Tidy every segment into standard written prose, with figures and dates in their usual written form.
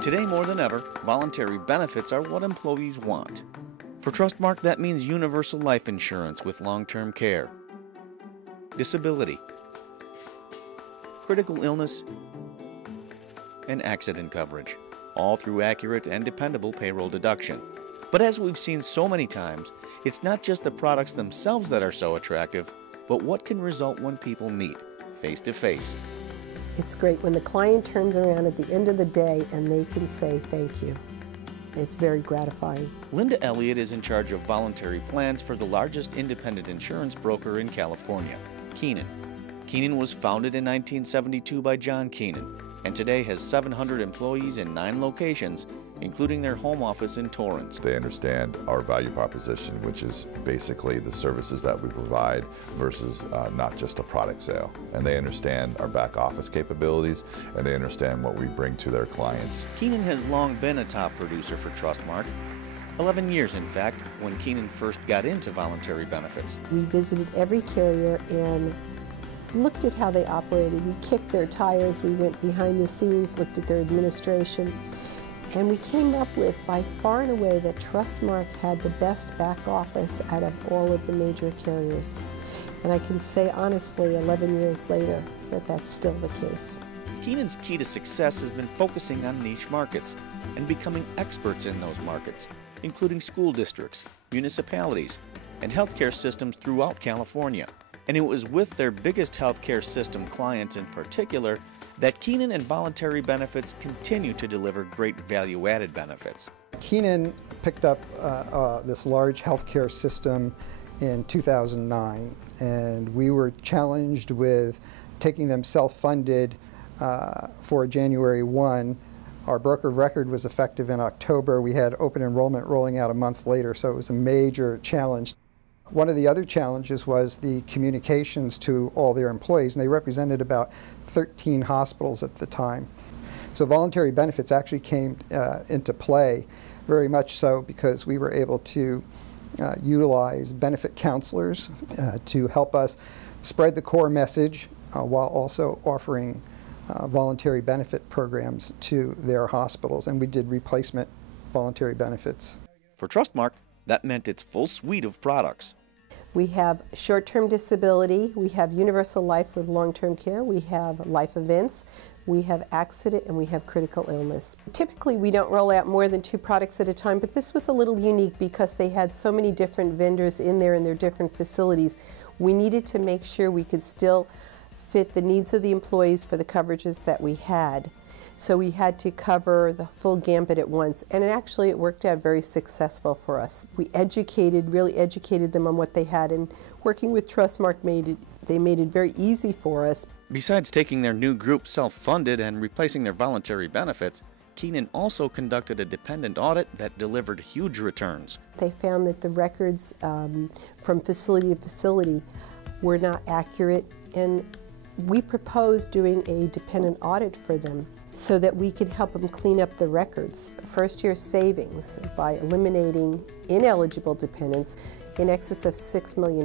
Today more than ever, voluntary benefits are what employees want. For Trustmark, that means universal life insurance with long-term care, disability, critical illness, and accident coverage, all through accurate and dependable payroll deduction. But as we've seen so many times, it's not just the products themselves that are so attractive, but what can result when people meet, face to face. It's great when the client turns around at the end of the day and they can say thank you. It's very gratifying. Linda Elliott is in charge of voluntary plans for the largest independent insurance broker in California, Keenan. Keenan was founded in 1972 by John Keenan, and today has 700 employees in 9 locations, including their home office in Torrance. They understand our value proposition, which is basically the services that we provide versus not just a product sale. And they understand our back office capabilities, and they understand what we bring to their clients. Keenan has long been a top producer for Trustmark. 11 years, in fact, when Keenan first got into voluntary benefits. We visited every carrier and looked at how they operated. We kicked their tires, we went behind the scenes, looked at their administration, and we came up with, by far and away, that Trustmark had the best back office out of all of the major carriers. And I can say honestly, 11 years later, that that's still the case. Keenan's key to success has been focusing on niche markets and becoming experts in those markets, including school districts, municipalities, and healthcare systems throughout California. And it was with their biggest healthcare system clients in particular that Keenan and voluntary benefits continue to deliver great value-added benefits. Keenan picked up this large healthcare system in 2009, and we were challenged with taking them self-funded for January 1. Our broker of record was effective in October. We had open enrollment rolling out a month later, so it was a major challenge. One of the other challenges was the communications to all their employees, and they represented about 13 hospitals at the time. So voluntary benefits actually came into play, very much so because we were able to utilize benefit counselors to help us spread the core message while also offering voluntary benefit programs to their hospitals, and we did replacement voluntary benefits. For Trustmark, that meant its full suite of products. We have short-term disability, we have universal life with long-term care, we have life events, we have accident, and we have critical illness. Typically we don't roll out more than 2 products at a time, but this was a little unique because they had so many different vendors in there in their different facilities. We needed to make sure we could still fit the needs of the employees for the coverages that we had. So we had to cover the full gambit at once, and it worked out very successful for us. We really educated them on what they had, and working with Trustmark made it very easy for us. Besides taking their new group self-funded and replacing their voluntary benefits, Keenan also conducted a dependent audit that delivered huge returns. They found that the records from facility to facility were not accurate, and we proposed doing a dependent audit for them so that we could help them clean up the records. First-year savings by eliminating ineligible dependents in excess of $6 million.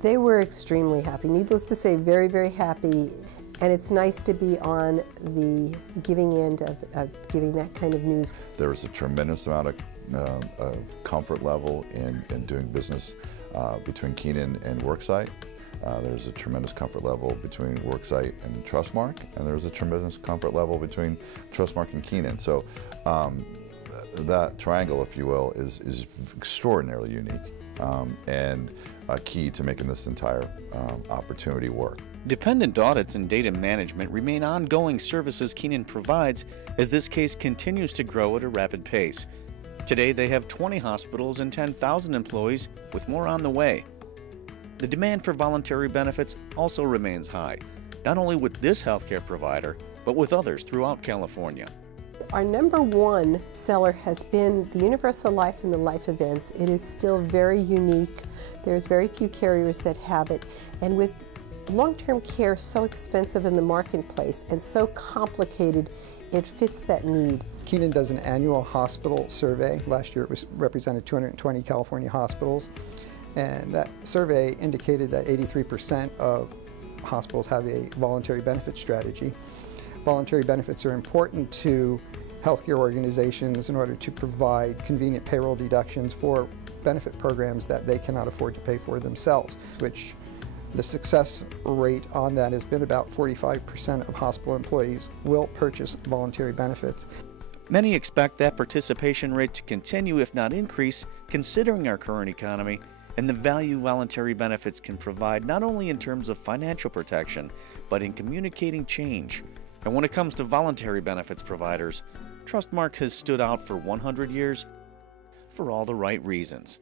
They were extremely happy, needless to say, very, very happy. And it's nice to be on the giving end of giving that kind of news. There was a tremendous amount of comfort level in doing business between Keenan and Worksite. There's a tremendous comfort level between Worksite and Trustmark, and there's a tremendous comfort level between Trustmark and Keenan. So that triangle, if you will, is extraordinarily unique and key to making this entire opportunity work. Dependent audits and data management remain ongoing services Keenan provides as this case continues to grow at a rapid pace. Today they have 20 hospitals and 10,000 employees, with more on the way. The demand for voluntary benefits also remains high, not only with this healthcare provider, but with others throughout California. Our #1 seller has been the universal life and the life events. It is still very unique. There's very few carriers that have it, and with long-term care so expensive in the marketplace and so complicated, it fits that need. Keenan does an annual hospital survey. Last year it represented 220 California hospitals. And that survey indicated that 83% of hospitals have a voluntary benefit strategy. Voluntary benefits are important to healthcare organizations in order to provide convenient payroll deductions for benefit programs that they cannot afford to pay for themselves, which the success rate on that has been about 45% of hospital employees will purchase voluntary benefits. Many expect that participation rate to continue, if not increase, considering our current economy and the value voluntary benefits can provide, not only in terms of financial protection, but in communicating change. And when it comes to voluntary benefits providers, Trustmark has stood out for 100 years for all the right reasons.